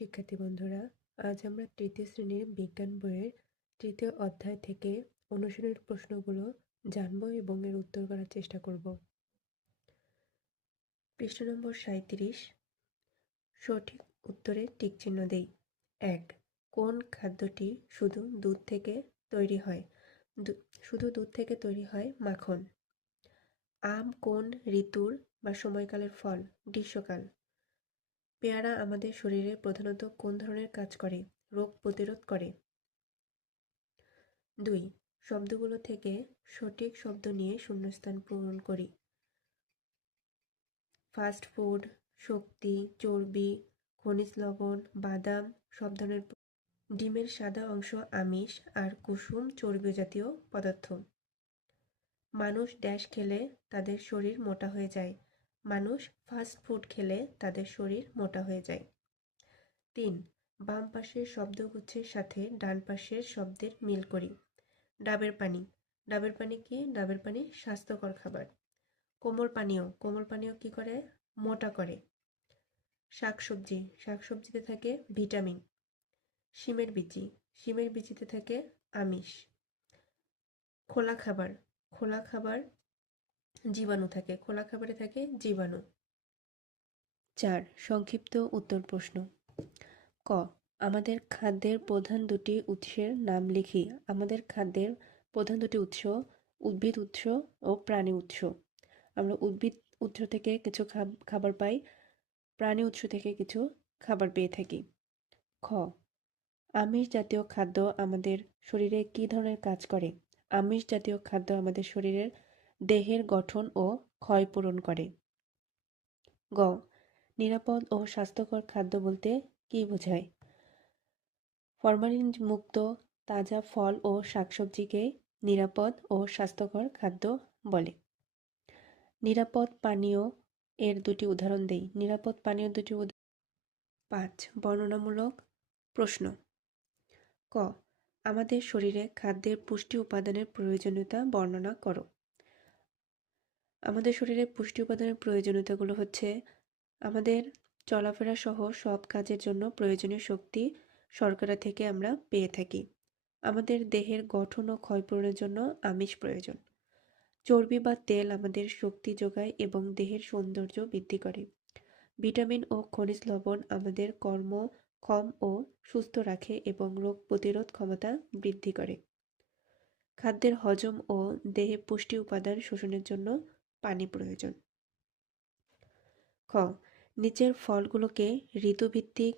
শিক্ষার্থী বন্ধুরা, আজ আমরা তৃতীয় শ্রেণীর বিজ্ঞান বইয়ের তৃতীয় অধ্যায় থেকে অনুশীলনের প্রশ্নগুলো জানব এবং এর উত্তর করার চেষ্টা করব। পৃষ্ঠা নম্বর 37। সঠিক উত্তরে টিক চিহ্ন দেই। 1. কোন খাদ্যটি শুধু দুধ থেকে তৈরি হয়? শুধু দুধ থেকে তৈরি হয় মাখন। আম কোন ঋতুর বা সময়কালের ফল? গ্রীষ্মকাল। পেয়ারা আমাদের শরীরে প্রধানত কোন ধরনের কাজ করে? রোগ প্রতিরোধ করে। 2. শব্দগুলো থেকে সঠিক শব্দ নিয়ে শূন্যস্থান পূরণ করি। ফাস্ট ফুড, শক্তি, চর্বি, খনিজ লবণ, বাদাম সব ধরনের। ডিমের সাদা অংশ আমিষ আর কুসুম চর্বি জাতীয় পদার্থ। মানুষ ড্যাশ খেলে তাদের শরীর মোটা হয়ে যায়। মানুষ ফাস্ট ফুড খেলে তাদের শরীর মোটা হয়ে যায়। 3. বাম পাশের শব্দগুচ্ছের সাথে ডান পাশের শব্দের মিল করি। ডাবের পানি। ডাবের পানি কি? ডাবের পানি স্বাস্থ্যকর খাবার। কোমল পানীয় কি করে? মোটা করে। শাকসবজিতে থাকে ভিটামিন। শিমের বিচিতে থাকে আমিষ। খোলা খাবার খোলা খাবারে থাকে জীবাণু। 4. সংক্ষিপ্ত উত্তর প্রশ্ন। ক. আমাদের খাদ্যের প্রধান দুটি উৎসের নাম লিখি। আমাদের খাদ্যের প্রধান দুটি উৎস উদ্ভিদ উৎস ও প্রাণী উৎস। আমরা উদ্ভিদ উৎস থেকে কিছু খাবার পাই, প্রাণী উৎস থেকে কিছু খাবার পেয়ে থাকি। খ. আমিষ জাতীয় খাদ্য আমাদের শরীরে কী ধরনের কাজ করে? আমিষ জাতীয় খাদ্য আমাদের শরীরের দেহের গঠন ও ক্ষয় পূরণ করে। গ. নিরাপদ ও স্বাস্থ্যকর খাদ্য বলতে কী বোঝায়? ফরমালিন মুক্ত তাজা ফল ও শাকসবজিকে নিরাপদ ও স্বাস্থ্যকর খাদ্য বলে। নিরাপদ পানীয় এর দুটি উদাহরণ দেই। নিরাপদ পানীয় দুটি 5. বর্ণনামূলক প্রশ্ন। ক. আমাদের শরীরে খাদ্যের পুষ্টি উপাদানের প্রয়োজনীয়তা বর্ণনা করো। আমাদের শরীরে পুষ্টি উপাদানের প্রয়োজনীয়তাগুলো হচ্ছে: আমাদের চলাফেরা সহ সব কাজের জন্য প্রয়োজনীয় শক্তি শর্করা থেকে আমরা পেয়ে থাকি। আমাদের দেহের গঠন ও ক্ষয়পূরণের জন্য আমিষ প্রয়োজন। চর্বি বা তেল আমাদের শক্তি যোগায় এবং দেহের সৌন্দর্য বৃদ্ধি করে। ভিটামিন ও খনিজ লবণ আমাদের কর্মক্ষম ও সুস্থ রাখে এবং রোগ প্রতিরোধ ক্ষমতা বৃদ্ধি করে। খাদ্যের হজম ও দেহে পুষ্টি উপাদান শোষণের জন্য পানি প্রয়োজন। খ. নিচের ফলগুলোকে ঋতুভিত্তিক